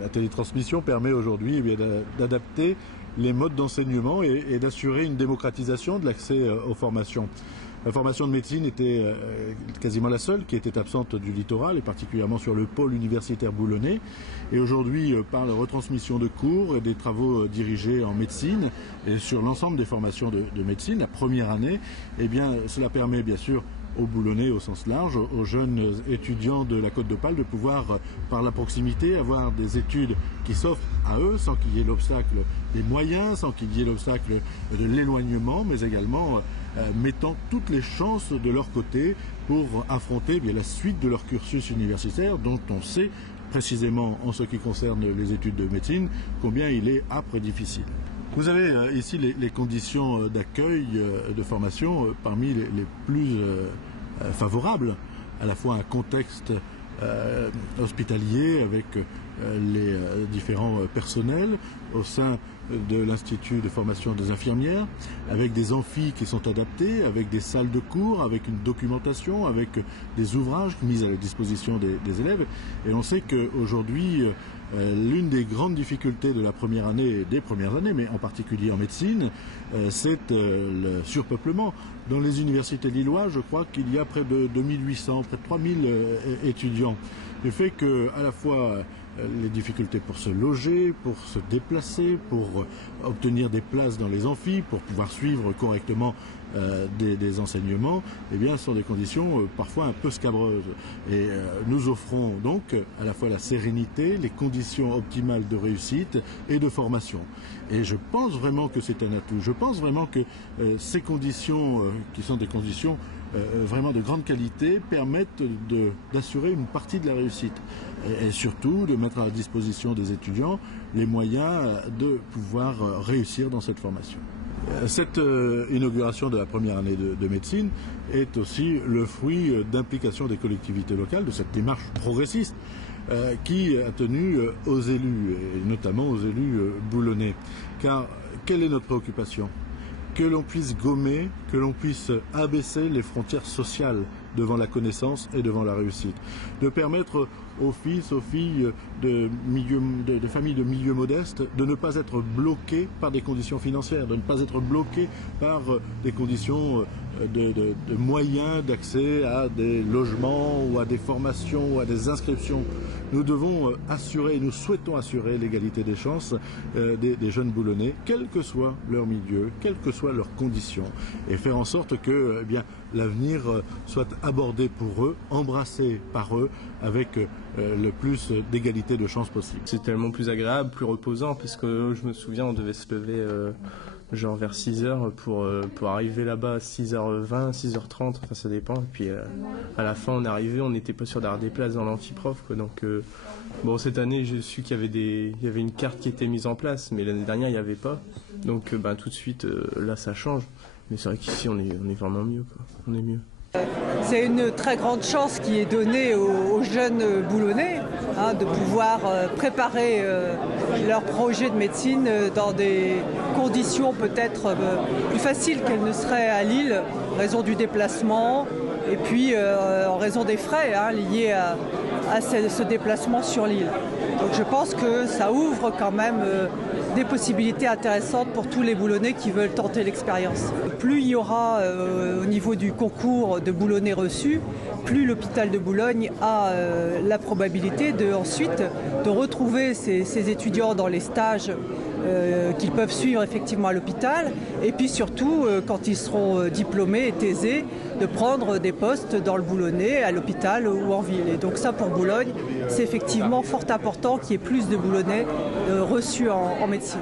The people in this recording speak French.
La télétransmission permet aujourd'hui d'adapter les modes d'enseignement et d'assurer une démocratisation de l'accès aux formations. La formation de médecine était quasiment la seule qui était absente du littoral, et particulièrement sur le pôle universitaire boulonnais. Et aujourd'hui, par la retransmission de cours et des travaux dirigés en médecine et sur l'ensemble des formations de médecine, la première année, eh bien, cela permet bien sûr aux Boulonnais au sens large, aux jeunes étudiants de la Côte d'Opale de pouvoir, par la proximité, avoir des études qui s'offrent à eux sans qu'il y ait l'obstacle des moyens, sans qu'il y ait l'obstacle de l'éloignement, mais également mettant toutes les chances de leur côté pour affronter bien la suite de leur cursus universitaire, dont on sait précisément en ce qui concerne les études de médecine combien il est âpre et difficile. Vous avez ici les conditions d'accueil de formation parmi les plus favorables, à la fois un contexte hospitalier avec les différents personnels au sein de l'Institut de formation des infirmières, avec des amphis qui sont adaptés, avec des salles de cours, avec une documentation, avec des ouvrages mis à la disposition des élèves. Et on sait qu'aujourd'hui, l'une des grandes difficultés de la première année et des premières années, mais en particulier en médecine, c'est le surpeuplement. Dans les universités lilloises, je crois qu'il y a près de 2800, près de 3000 étudiants. Le fait que, à la fois, les difficultés pour se loger, pour se déplacer, pour obtenir des places dans les amphis, pour pouvoir suivre correctement des enseignements, eh bien, ce sont des conditions parfois un peu scabreuses. Et nous offrons donc à la fois la sérénité, les conditions optimales de réussite et de formation. Et je pense vraiment que c'est un atout. Je pense vraiment que ces conditions, qui sont des conditions vraiment de grande qualité, permettent d'assurer une partie de la réussite et surtout de mettre à la disposition des étudiants les moyens de pouvoir réussir dans cette formation. Cette inauguration de la première année de médecine est aussi le fruit d'implication des collectivités locales, de cette démarche progressiste qui a tenu aux élus, et notamment aux élus boulonnais. Car quelle est notre préoccupation ? Que l'on puisse gommer, que l'on puisse abaisser les frontières sociales devant la connaissance et devant la réussite. De permettre aux fils, aux filles de familles de milieux modestes de ne pas être bloqués par des conditions financières, de ne pas être bloqués par des conditions de moyens d'accès à des logements ou à des formations ou à des inscriptions. Nous devons assurer, nous souhaitons assurer l'égalité des chances des jeunes boulonnais, quel que soit leur milieu, quelles que soient leurs conditions, et faire en sorte que eh bien, l'avenir soit abordé pour eux, embrassé par eux, avec le plus d'égalité de chances possible. C'est tellement plus agréable, plus reposant, parce que je me souviens, on devait se lever genre vers 6h pour arriver là-bas à 6h20, 6h30, enfin ça dépend. Et puis à la fin on est arrivé, on n'était pas sûr d'avoir des places dans l'amphiprof. Donc bon, cette année j'ai su qu'il y avait une carte qui était mise en place, mais l'année dernière il n'y avait pas. Donc tout de suite là ça change. Mais c'est vrai qu'ici on est vraiment mieux, quoi. On est mieux. C'est une très grande chance qui est donnée aux jeunes boulonnais de pouvoir préparer leur projet de médecine dans des conditions peut-être plus faciles qu'elles ne seraient à Lille, en raison du déplacement et puis en raison des frais liés à ce déplacement sur l'île. Donc je pense que ça ouvre quand même des possibilités intéressantes pour tous les boulonnais qui veulent tenter l'expérience. Plus il y aura au niveau du concours de boulonnais reçus, plus l'hôpital de Boulogne a la probabilité ensuite de retrouver ces étudiants dans les stages qu'ils peuvent suivre effectivement à l'hôpital, et puis surtout quand ils seront diplômés et thésés, de prendre des postes dans le Boulonnais, à l'hôpital ou en ville. Et donc ça pour Boulogne, c'est effectivement fort important qu'il y ait plus de Boulonnais reçus en médecine.